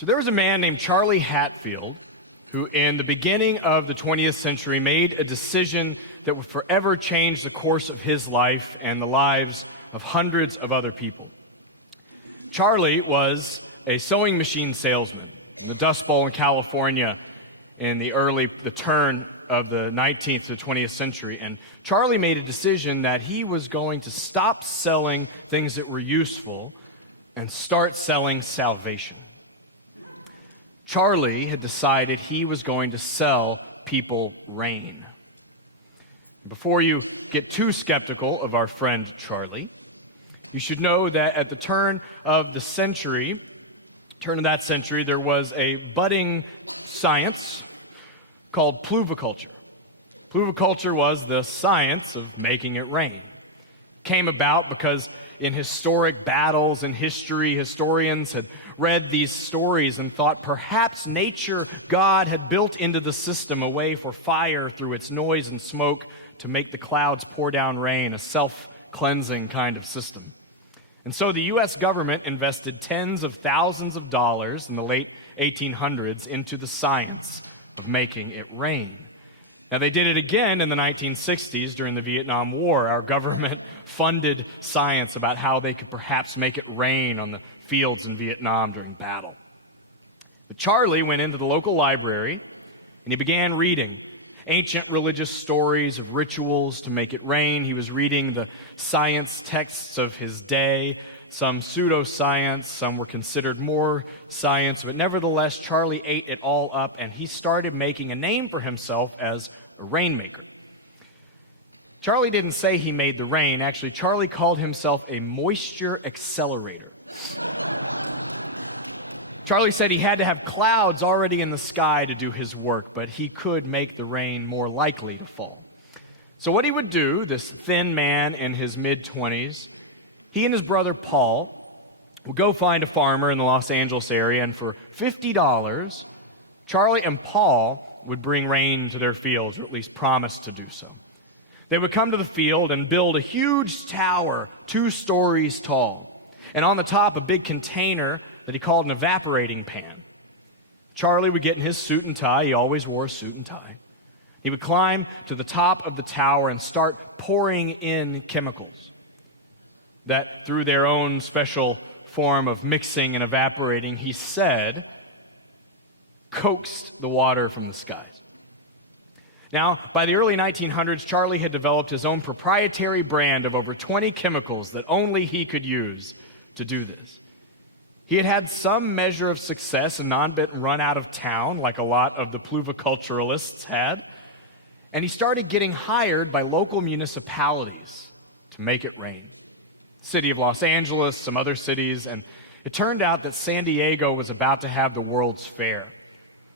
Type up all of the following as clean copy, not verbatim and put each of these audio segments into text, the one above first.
So there was a man named Charlie Hatfield who, in the beginning of the 20th century, made a decision that would forever change the course of his life and the lives of hundreds of other people. Charlie was a sewing machine salesman in the Dust Bowl in California in the turn of the 19th to 20th century. And Charlie made a decision that he was going to stop selling things that were useful and start selling salvation. Charlie had decided he was going to sell people rain. Before you get too skeptical of our friend Charlie, you should know that at the turn of that century, there was a budding science called pluviculture. Pluviculture was the science of making it rain. It came about because in historic battles in history, historians had read these stories and thought perhaps nature, God, had built into the system a way for fire through its noise and smoke to make the clouds pour down rain, a self-cleansing kind of system. And so the U.S. government invested tens of thousands of dollars in the late 1800s into the science of making it rain. Now, they did it again in the 1960s during the Vietnam War. Our government funded science about how they could perhaps make it rain on the fields in Vietnam during battle. But Charlie went into the local library and he began reading ancient religious stories of rituals to make it rain. He was reading the science texts of his day, some pseudoscience, some were considered more science, but nevertheless, Charlie ate it all up, and he started making a name for himself as a rainmaker. Charlie didn't say he made the rain. Actually, Charlie called himself a moisture accelerator. Charlie said he had to have clouds already in the sky to do his work, but he could make the rain more likely to fall. So what he would do, this thin man in his mid-20s, he and his brother Paul would go find a farmer in the Los Angeles area, and for $50, Charlie and Paul would bring rain to their fields, or at least promise to do so. They would come to the field and build a huge tower, 2 stories tall, and on the top a big container that he called an evaporating pan. Charlie would get in his suit and tie. He always wore a suit and tie. He would climb to the top of the tower and start pouring in chemicals that, through their own special form of mixing and evaporating, he said, coaxed the water from the skies. Now, by the early 1900s, Charlie had developed his own proprietary brand of over 20 chemicals that only he could use to do this. He had had some measure of success and not been run out of town like a lot of the pluviculturalists had, and he started getting hired by local municipalities to make it rain. City of Los Angeles, some other cities, and it turned out that San Diego was about to have the World's Fair,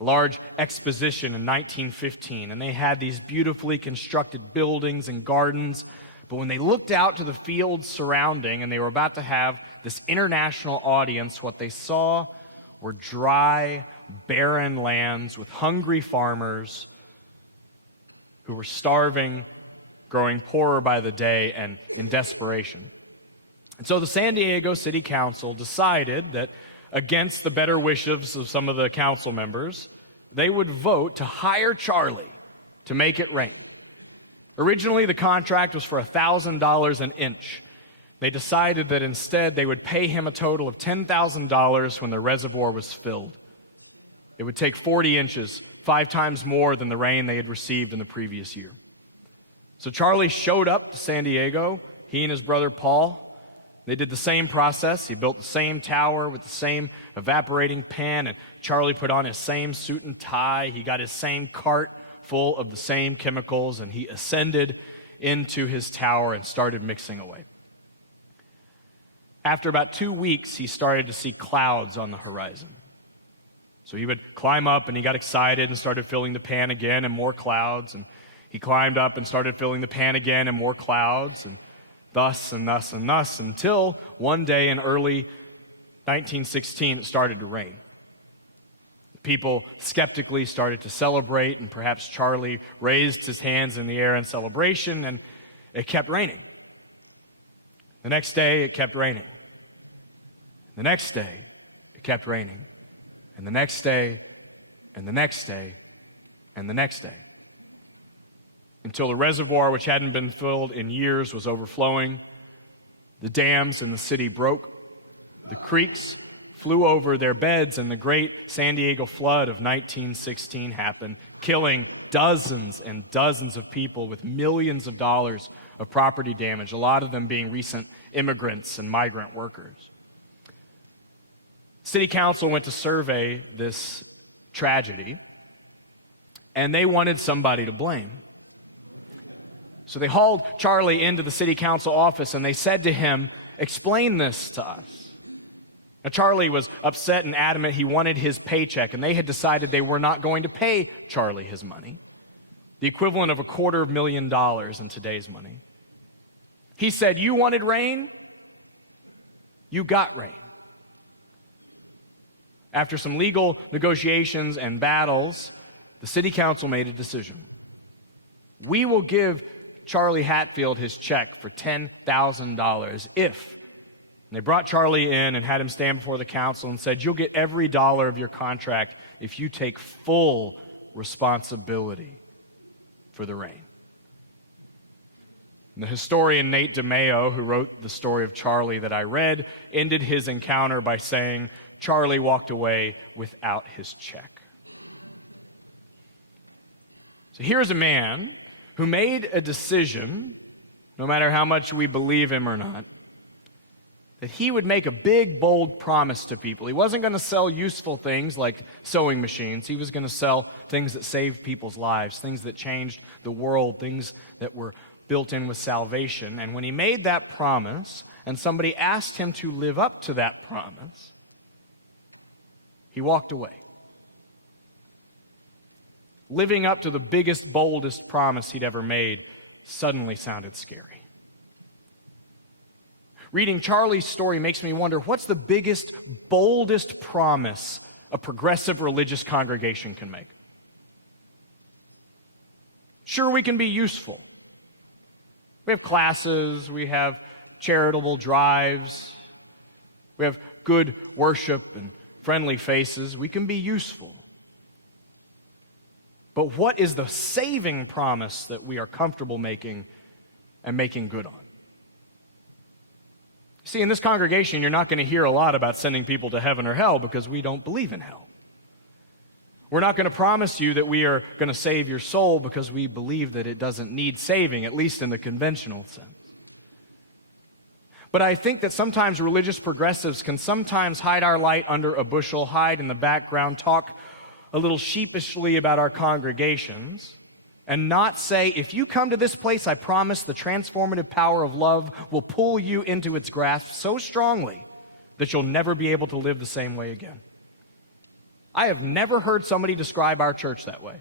a large exposition in 1915, and they had these beautifully constructed buildings and gardens, but when they looked out to the fields surrounding and they were about to have this international audience, what they saw were dry, barren lands with hungry farmers who were starving, growing poorer by the day, and in desperation. And so the San Diego City Council decided that, against the better wishes of some of the council members, they would vote to hire Charlie to make it rain. Originally, the contract was for $1,000 an inch. They decided that instead they would pay him a total of $10,000 when the reservoir was filled. It would take 40 inches, 5 times more than the rain they had received in the previous year. So Charlie showed up to San Diego, he and his brother Paul. They did the same process. He built the same tower with the same evaporating pan, and Charlie put on his same suit and tie. He got his same cart full of the same chemicals, and he ascended into his tower and started mixing away. After about 2 weeks, he started to see clouds on the horizon. So he would climb up, and he got excited and started filling the pan again, and more clouds, and he climbed up and started filling the pan again, and more clouds, and thus and thus and thus, until one day in early 1916, it started to rain. People skeptically started to celebrate, and perhaps Charlie raised his hands in the air in celebration, and it kept raining. The next day, it kept raining. The next day, it kept raining. and the next day, and the next day, and the next day, until the reservoir, which hadn't been filled in years, was overflowing. The dams in the city broke. The creeks flew over their beds, and the great San Diego flood of 1916 happened, killing dozens and dozens of people with millions of dollars of property damage, a lot of them being recent immigrants and migrant workers. City Council went to survey this tragedy, and they wanted somebody to blame. So they hauled Charlie into the City Council office, and they said to him, "Explain this to us." Now, Charlie was upset and adamant he wanted his paycheck, and they had decided they were not going to pay Charlie his money, the equivalent of $250,000 in today's money. He said, "You wanted rain? You got rain." After some legal negotiations and battles, the City Council made a decision. We will give Charlie Hatfield his check for $10,000 if... And they brought Charlie in and had him stand before the council and said, "You'll get every dollar of your contract if you take full responsibility for the rain." And the historian Nate DeMeo, who wrote the story of Charlie that I read, ended his encounter by saying, Charlie walked away without his check. So here's a man who made a decision, no matter how much we believe him or not, that he would make a big, bold promise to people. He wasn't going to sell useful things like sewing machines. He was going to sell things that saved people's lives, things that changed the world, things that were built in with salvation. And when he made that promise, and somebody asked him to live up to that promise, he walked away. Living up to the biggest, boldest promise he'd ever made suddenly sounded scary. Reading Charlie's story makes me wonder, what's the biggest, boldest promise a progressive religious congregation can make? Sure, we can be useful. We have classes, we have charitable drives, we have good worship and friendly faces. We can be useful. But what is the saving promise that we are comfortable making and making good on? See, in this congregation, you're not going to hear a lot about sending people to heaven or hell because we don't believe in hell. We're not going to promise you that we are going to save your soul because we believe that it doesn't need saving, at least in the conventional sense. But I think that sometimes religious progressives can sometimes hide our light under a bushel, hide in the background, talk a little sheepishly about our congregations, and not say, if you come to this place, I promise the transformative power of love will pull you into its grasp so strongly that you'll never be able to live the same way again. I have never heard somebody describe our church that way,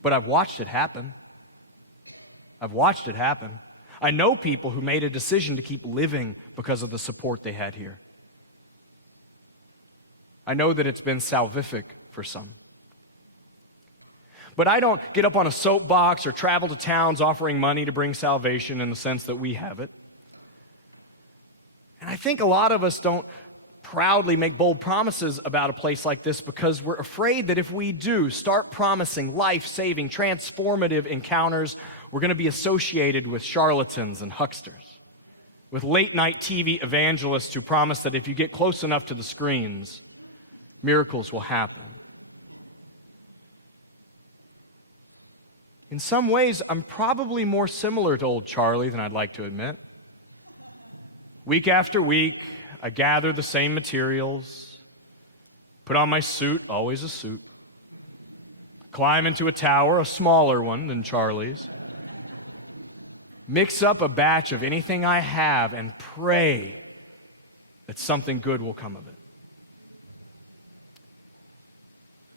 but I've watched it happen. I've watched it happen. I know people who made a decision to keep living because of the support they had here. I know that it's been salvific for some. But I don't get up on a soapbox or travel to towns offering money to bring salvation in the sense that we have it. And I think a lot of us don't proudly make bold promises about a place like this because we're afraid that if we do start promising life-saving, transformative encounters, we're going to be associated with charlatans and hucksters, with late-night TV evangelists who promise that if you get close enough to the screens, miracles will happen. In some ways, I'm probably more similar to old Charlie than I'd like to admit. Week after week, I gather the same materials, put on my suit, always a suit, climb into a tower, a smaller one than Charlie's, mix up a batch of anything I have, and pray that something good will come of it.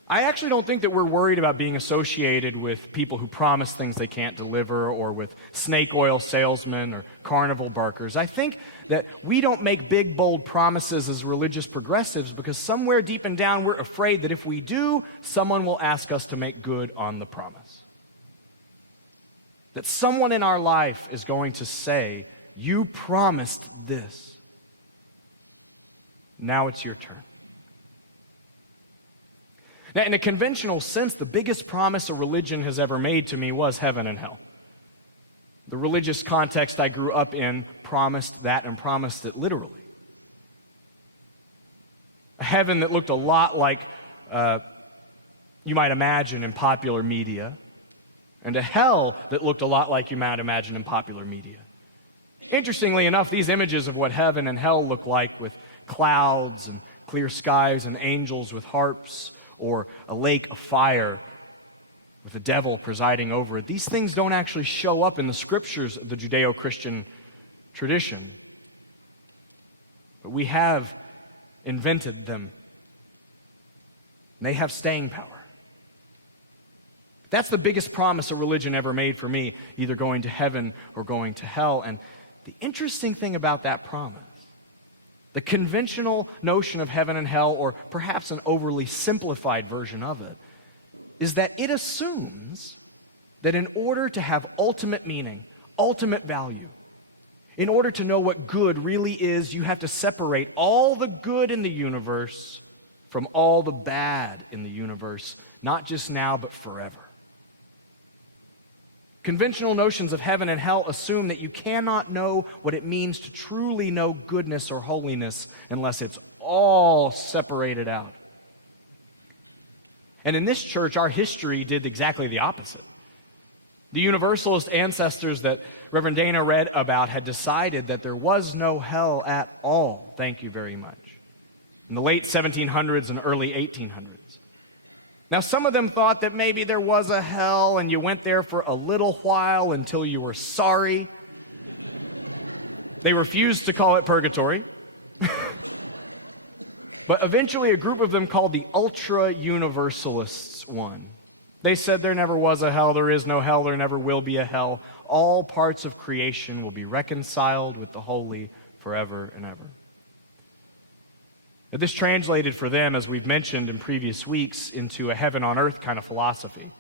I actually don't think that we're worried about being associated with people who promise things they can't deliver or with snake oil salesmen or carnival barkers. I think that we don't make big, bold promises as religious progressives because somewhere deep and down we're afraid that if we do, someone will ask us to make good on the promise. That someone in our life is going to say, "You promised this. Now it's your turn." Now, in a conventional sense, the biggest promise a religion has ever made to me was heaven and hell. The religious context I grew up in promised that and promised it literally. A heaven that looked a lot like you might imagine in popular media, and a hell that looked a lot like you might imagine in popular media. Interestingly enough, these images of what heaven and hell look like, with clouds and clear skies and angels with harps, or a lake of fire with the devil presiding over it, these things don't actually show up in the scriptures of the Judeo-Christian tradition. But we have invented them. And they have staying power. That's the biggest promise a religion ever made for me, either going to heaven or going to hell. And the interesting thing about that promise, the conventional notion of heaven and hell, or perhaps an overly simplified version of it, is that it assumes that in order to have ultimate meaning, ultimate value, in order to know what good really is, you have to separate all the good in the universe from all the bad in the universe, not just now, but forever. Conventional notions of heaven and hell assume that you cannot know what it means to truly know goodness or holiness unless it's all separated out. And in this church, our history did exactly the opposite. The Universalist ancestors that Reverend Dana read about had decided that there was no hell at all, thank you very much, in the late 1700s and early 1800s. Now, some of them thought that maybe there was a hell and you went there for a little while until you were sorry. They refused to call it purgatory. But eventually a group of them called the ultra-universalists won. They said there never was a hell, there is no hell, there never will be a hell. All parts of creation will be reconciled with the holy forever and ever. Now, this translated for them, as we've mentioned in previous weeks, into a heaven on earth kind of philosophy.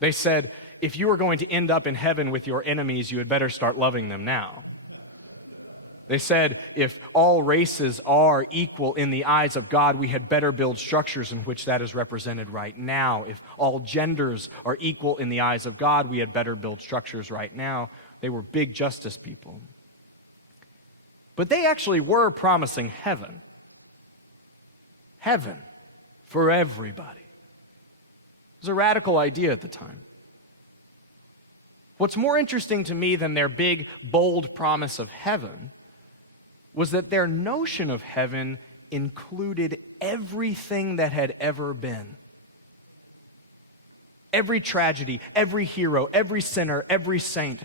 They said, if you are going to end up in heaven with your enemies, you had better start loving them now. They said, if all races are equal in the eyes of God, we had better build structures in which that is represented right now. If all genders are equal in the eyes of God, we had better build structures right now. They were big justice people. But they actually were promising heaven. Heaven for everybody. It was a radical idea at the time. What's more interesting to me than their big, bold promise of heaven was that their notion of heaven included everything that had ever been. Every tragedy, every hero, every sinner, every saint,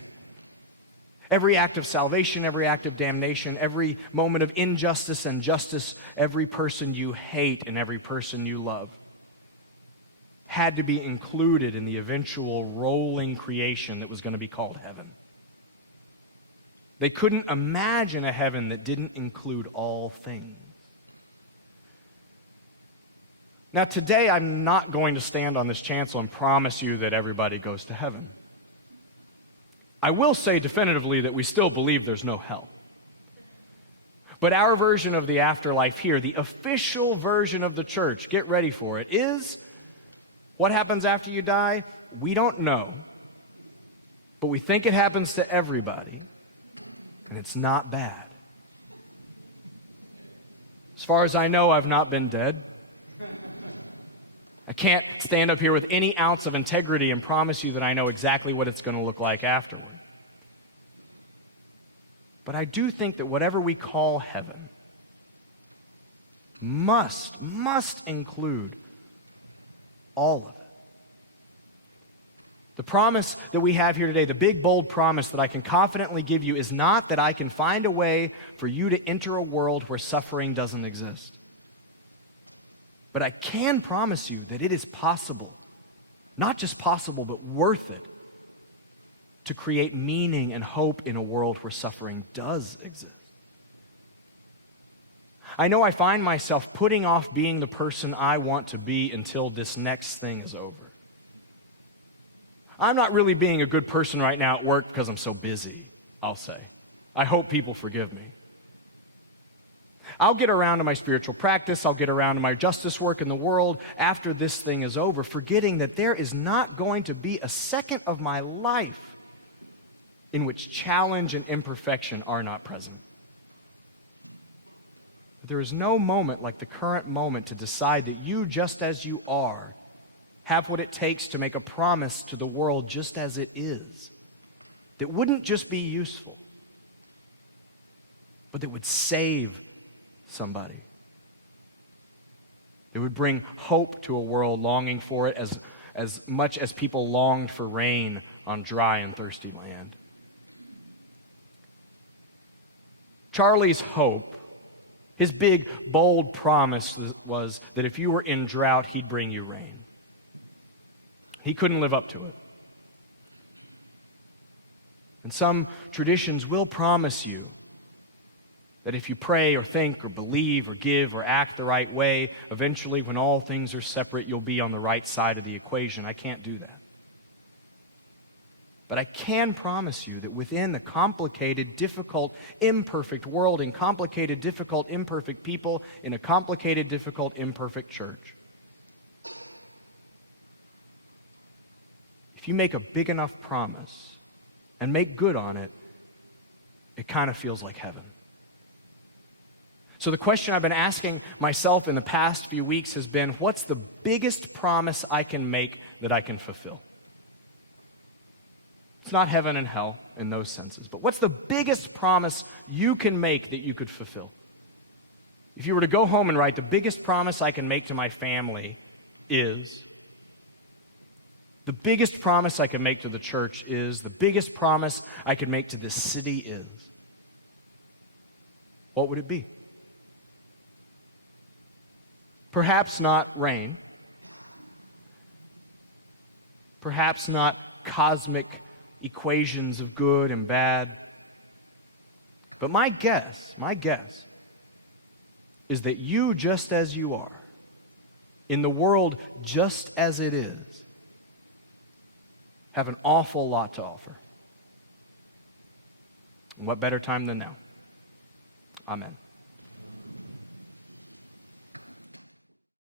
every act of salvation, every act of damnation, every moment of injustice and justice, every person you hate and every person you love had to be included in the eventual rolling creation that was going to be called heaven. They couldn't imagine a heaven that didn't include all things. Now, today, I'm not going to stand on this chancel and promise you that everybody goes to heaven. I will say definitively that we still believe there's no hell. But our version of the afterlife here, the official version of the church, get ready for it, is what happens after you die? We don't know. But we think it happens to everybody. And it's not bad. As far as I know, I've not been dead. I can't stand up here with any ounce of integrity and promise you that I know exactly what it's going to look like afterward. But I do think that whatever we call heaven must include all of it. The promise that we have here today, the big, bold promise that I can confidently give you, is not that I can find a way for you to enter a world where suffering doesn't exist. But I can promise you that it is possible, not just possible, but worth it, to create meaning and hope in a world where suffering does exist. I know I find myself putting off being the person I want to be until this next thing is over. I'm not really being a good person right now at work because I'm so busy, I'll say. I hope people forgive me. I'll get around to my spiritual practice. I'll get around to my justice work in the world after this thing is over, forgetting that there is not going to be a second of my life in which challenge and imperfection are not present. But there is no moment like the current moment to decide that you, just as you are, have what it takes to make a promise to the world just as it is, that wouldn't just be useful, but that would save somebody. It would bring hope to a world longing for it as much as people longed for rain on dry and thirsty land. Charlie's hope, his big, bold promise was that if you were in drought, he'd bring you rain. He couldn't live up to it. And some traditions will promise you that if you pray or think or believe or give or act the right way, eventually when all things are separate, you'll be on the right side of the equation. I can't do that. But I can promise you that within the complicated, difficult, imperfect world, in complicated, difficult, imperfect people, in a complicated, difficult, imperfect church, if you make a big enough promise and make good on it, it kind of feels like heaven. So the question I've been asking myself in the past few weeks has been, what's the biggest promise I can make that I can fulfill? It's not heaven and hell in those senses, but what's the biggest promise you can make that you could fulfill? If you were to go home and write, the biggest promise I can make to my family is, the biggest promise I can make to the church is, the biggest promise I can make to this city is, what would it be? Perhaps not rain. Perhaps not cosmic equations of good and bad. But my guess is that you, just as you are, in the world just as it is, have an awful lot to offer. And what better time than now? Amen.